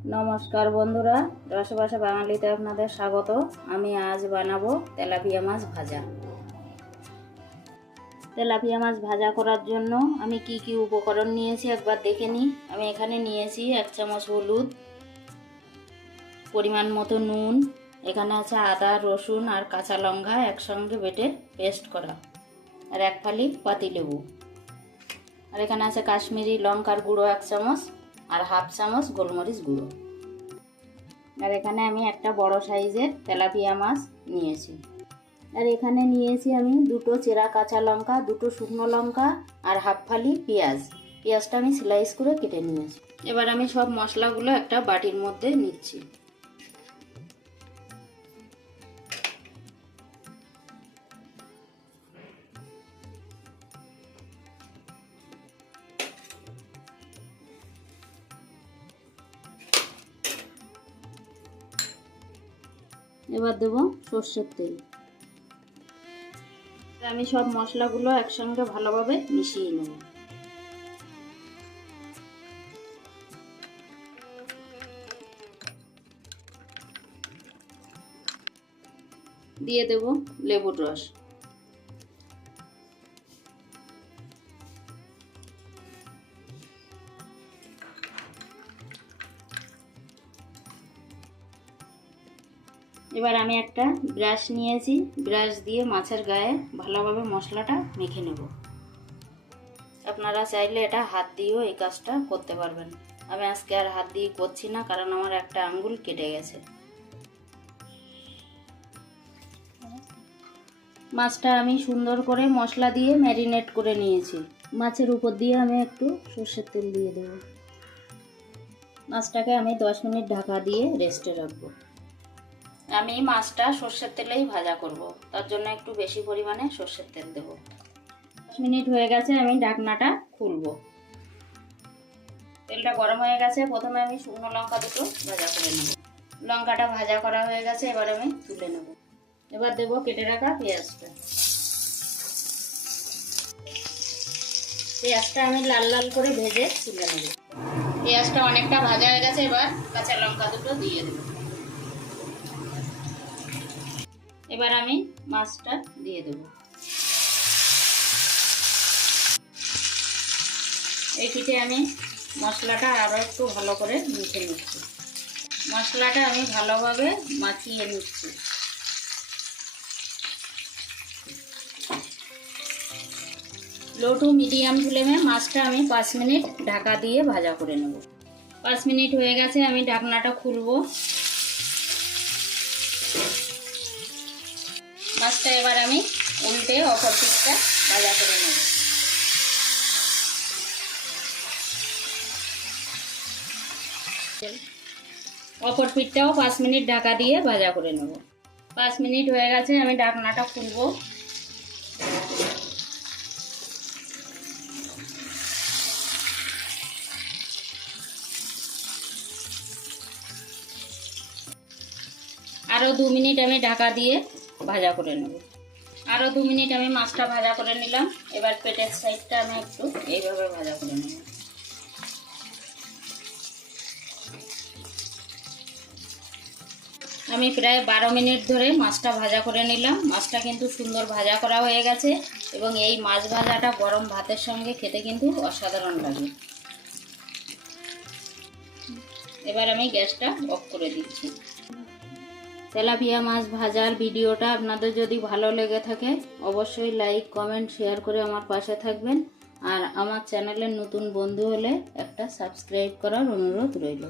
নমস্কার বন্ধুরা, রসবাসা বাঙালিতে আপনাদের স্বাগত। আমি আজ বানাবো তেলাপিয়া মাছ ভাজা। তেলাপিয়া মাছ ভাজা করার জন্য আমি কি কি উপকরণ নিয়েছি একবার দেখে নিই। আমি এখানে নিয়েছি 1 চামচ হলুদ, পরিমাণ মতো নুন, এখানে আছে আদা, রসুন আর কাঁচা লঙ্কা একসঙ্গে বেটে পেস্ট করা, আর 1 ফালি পাতিলেবু, আর এখানে আছে কাশ্মীরি লঙ্কার গুঁড়ো 1 চামচ আর 1/2 চামচ গোলমরিচ গুঁড়ো। আর এখানে আমি একটা বড় সাইজের তেলাপিয়া মাছ নিয়েছি। আর এখানে নিয়েছি আমি 2টো চেরা কাঁচা লঙ্কা, 2টো শুকনো লঙ্কা আর 1/2 ফালি পেঁয়াজ। পেঁয়াজটা আমি স্লাইস করে কেটে নিয়েছি। এবার আমি সব মশলাগুলো একটা বাটির মধ্যে নিচ্ছি। এবার দেব সর্ষের তেল। আমি সব মশলাগুলো একসঙ্গে ভালোভাবে মিশিয়ে নেব। দিয়ে দেব লেবুর রস। এবার আমি একটা ব্রাশ নিয়েছি, ব্রাশ দিয়ে মাছের গায়ে ভালোভাবে মশলাটা মেখে নেব। আপনারা চাইলে এটা হাত দিয়েও এই কাজটা করতে পারবেন। আমি আজকে আর হাত দিয়ে করছি না, কারণ আমার একটা আঙ্গুল কেটে গেছে। মাছটা আমি সুন্দর করে মশলা দিয়ে ম্যারিনেট করে নিয়েছি। মাছের উপর দিয়ে আমি একটু সর্ষের তেল দিয়ে দেব। মাছটাকে আমি 10 মিনিট ঢাকা দিয়ে রেস্টে রাখবো। আমি মাছটা সর্ষের তেলেই ভাজা করব, তার জন্য একটু বেশি পরিমাণে সর্ষের তেল দেব। 10 মিনিট হয়ে গেছে, আমি ঢাকনাটা খুলবো। তেলটা গরম হয়ে গেছে। প্রথমে আমি শুকনো লঙ্কা দুটো ভাজা করে নেব। লঙ্কাটা ভাজা করা হয়ে গেছে, এবার আমি তুলে নেব। এবার দেব কেটে রাখা পেঁয়াজটা। পেঁয়াজটা আমি লাল লাল করে ভেজে তুলে নেব। পেঁয়াজটা অনেকটা ভাজা হয়ে গেছে, এবার কাঁচা লঙ্কা দুটো দিয়ে দেব। এবার আমি মাছটা দিয়ে দেব। এই পিঠে আমি মশলাটা আরও একটু ভালো করে মেখে নিচ্ছি। মশলাটা আমি ভালোভাবে মাখিয়ে নিচ্ছি। লো টু মিডিয়াম ফ্লেমে মাছটা আমি 5 মিনিট ঢাকা দিয়ে ভাজা করে নেব। 5 মিনিট হয়ে গেছে, আমি ঢাকনাটা খুলবো। মাছটা এবার আমি উল্টে অপর পিঠটা ভাজা করে নেব। অপর পিঠটাও 5 মিনিট ঢাকা দিয়ে ভাজা করে নেব। 5 মিনিট হয়ে গেছে, আমি ঢাকনাটা খুলবো। আরও 2 মিনিট আমি ঢাকা দিয়ে ভাজা করে নেব। আরও 2 মিনিট আমি মাছটা ভাজা করে নিলাম। এবার পেটের সাইডটা আমি একটু এইভাবে ভাজা করে নেব। আমি প্রায় 12 মিনিট ধরে মাছটা ভাজা করে নিলাম। মাছটা কিন্তু সুন্দর ভাজা করা হয়ে গেছে, এবং এই মাছ ভাজাটা গরম ভাতের সঙ্গে খেতে কিন্তু অসাধারণ লাগে। এবার আমি গ্যাসটা অফ করে দিচ্ছি। তেলাপিয়া মাছ ভাজার ভিডিওটা আপনাদের যদি ভালো লেগে থাকে অবশ্যই লাইক, কমেন্ট, শেয়ার করে আমার পাশে থাকবেন। আর আমার চ্যানেলের নতুন বন্ধু হলে একটা সাবস্ক্রাইব করার অনুরোধ রইল।